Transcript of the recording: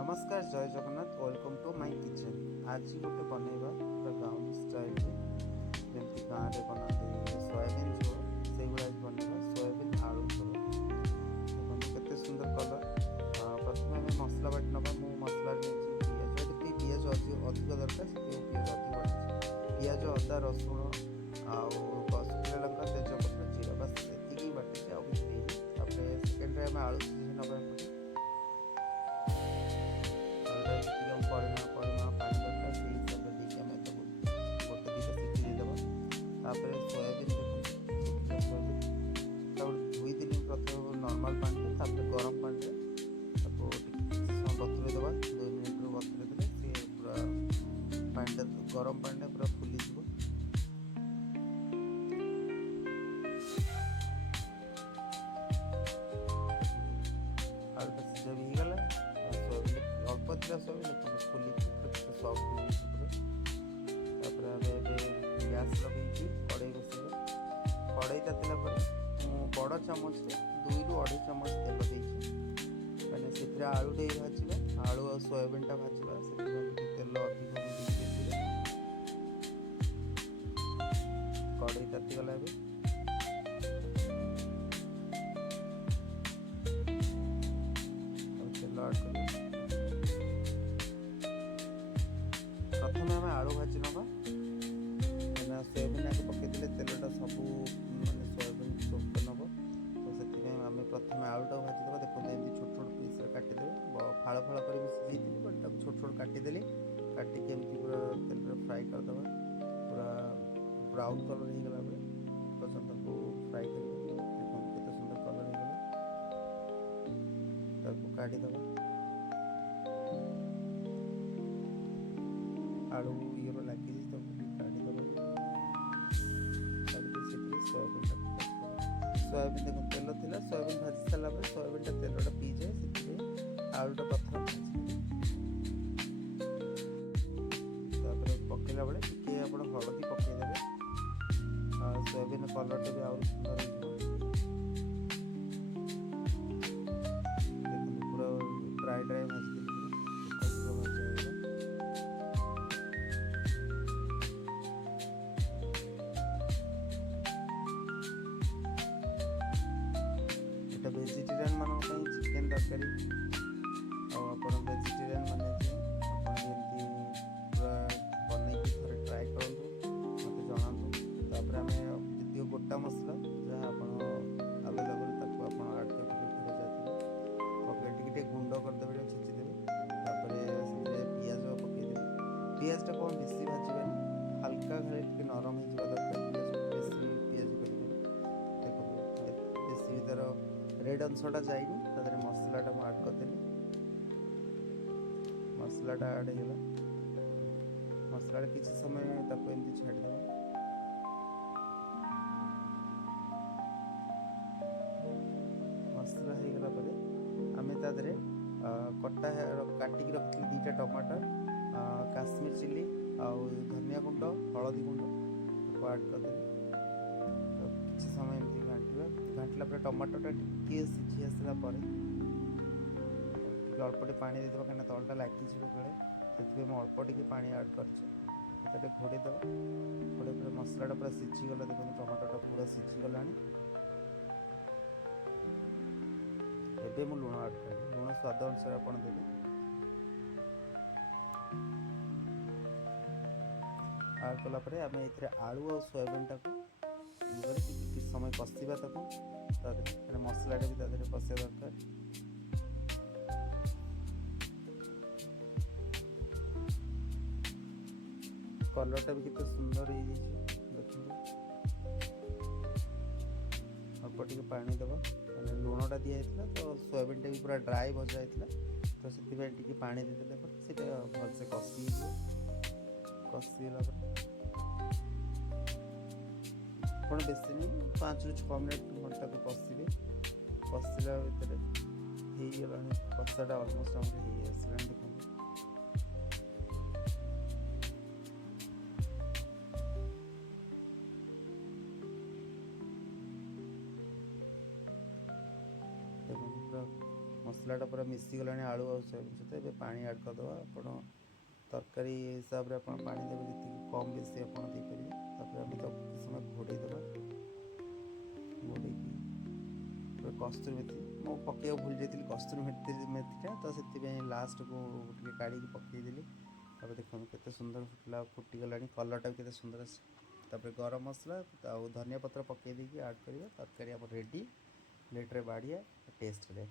नमस्कार जय Jagannath welcome to my kitchen. आज गोटे बनैबा पूरा गाँव स्टाइल जमी गाँव में बनाते सोयाबीन झोल से बनैबा सोयाबीन आलू झोल। देखो केते सुंदर कलर। प्रथम आम मसला बाटी नवा मु मसला पिज पिज अधिक दरकार से पिज अधिक पिज अदा रसुण आसुखा लंका तेजपत्र जीरा बस ये बाटी आउ किसी सेकेंड आम आलू सीझी नवा परिमाण पानी दरकार से हिसाब से देखिए आम गोटे दुटा सीटी देदेबा। तापर सोयाबीन देखो सोयाबीन धोई देली प्रथम नॉर्मल पानी गरम पानी समय बतुरे देवा 2 मिनट बतुरे देले सी पूरा पानी गरम पानी पूरा फुली जीव। आलूटा सीझा भी गला सोयाबीन अल्प थी सोयाबीन फुली सफ्ट गैस लगे कड़े बसे कड़े तातिला बड़ चामच 2 ରୁ 2.5 चामच तेल देती मैंने से आलू टे भाजवा आलू और सोयाबीन टा भाजवा से तेल अधिक कड़े तातीगला तेल आड कर प्रथम आम आलू भाजी नवा सोयाबीन आगे पकईदे तेलटा सब मानने सोयाबीन सोप नब तो से आम प्रथम आलूटा भाजीदे देखो एमती छोट छोट पीस काटिदे फाड़ फाड़ कर सीझी बट छोट छोट काटिदेली काटिक एमती पूरा तेल फ्राए करदे पूरा ब्राउन कलर हो गला पर्यंत फ्राए कर देखो केते सुंदर कलर हो काटिदे आलू ये लगी काटिदे सोयाबीन देखो तेल थिला सोयाबीन भाजी सारा सोयाबीन तेलटा पी जाए से आलूटा प्रथम पकईला बेले टे आप हलदी पकईदे सोयाबीन कलरटा भी आउट सुंदर देखो पूरा ड्राई ड्राई भाजी वेजिटेरियन मान चिकेन तरकारी वेजिटेरियन माने पूरा बनई थे ट्राए करूँ मत जनातु आम जी गोटा मसला जहाँ आप आवेलेबल ताको आड कर पकड़े गुंड करदे छेचिदेवे पियाज पकईदेवे पियाजटा कौन बेसी भाजबानी हल्का खाली नरम हो दरकार बेसी पियाज कर बेसी तार रेड अंशटा जाइनी तादरे मसलाटा मुझे आड करदेली मसलाटा आड होगा मसला किसी समय एमती छाड़देवा मसला हो गला पर आम तादरे कटा काटिक रखी 2टा टमाटर काश्मीर चिली आउ धनिया गुंड हलदी गुंड आड करदेली किसी समय एमती घाटला पर टमाटोटा टिके सीझी आसला अल्प टे पानी देदेबा कहीं तलटा लगे से अल्प टे पानी आड कर घोड़े दबा घोड़े पर मसलाटा पूरा सीझीगला देखो टमाटोटा पूरा सीझीगला एबे मु लुण आड कर लुण स्वाद अनुसार आप देवे आड कलापर आम ये आलू और सोयाबीन टाक किसी समय कषा मसलाटा भी तादेह कषा दरकार कलरटा भी कितने सुंदर हो देखिए अल्प टे पानी दबा लुणटा दिखाई तो सोयाबीन भी पूरा ड्राए भजा तो से पानी देदेले भलसे कषीगला आप बेसी नहीं 5 ରୁ 6 मिनट घंटा को कषिबे कषिला भितर हो कषाटा अलमोस्ट आम आसला देखो पूरा मसला मसलाटा पूरा मिसीगलानी आलू और सोयाबीन सहित ଏବେ ପାଣି ଆଡ଼୍ କରିଦେବା। ଆପଣ ତରକାରୀ ହିସାବରେ ଆପଣ ପାଣି ଦେବେ, ଯେତିକି କମ୍ ବେଶୀ ଆପଣ ଦେଇପାରିବେ। ତାପରେ ଆମେ ତାକୁ କିଛି ସମୟ ଘୋଡ଼େଇ ଦେବା। ଘୋଡ଼େଇକି କସ୍ତୁରୀ ମେଥି ମୁଁ ପକାଇବାକୁ ଭୁଲି ଯାଇଥିଲି, କସ୍ତୁରୀ ମେଥିଟା, ତ ସେଥିପାଇଁ ଲାଷ୍ଟକୁ ଟିକେ କାଢ଼ିକି ପକାଇଦେଲି। ତାପରେ ଦେଖନ୍ତୁ କେତେ ସୁନ୍ଦର ଫୁଟିଗଲାଣି, କଲର୍ଟା ବି କେତେ ସୁନ୍ଦର ଅଛି। ତାପରେ ଗରମ ମସଲା ଆଉ ଧନିଆ ପତ୍ର ପକାଇ ଦେଇକି ଆଡ଼୍ କରିବା। ତରକାରୀ ଆମର ରେଡ଼ି, ପ୍ଲେଟ୍ରେ ବାଢ଼ିବା, ଟେଷ୍ଟ ରେ।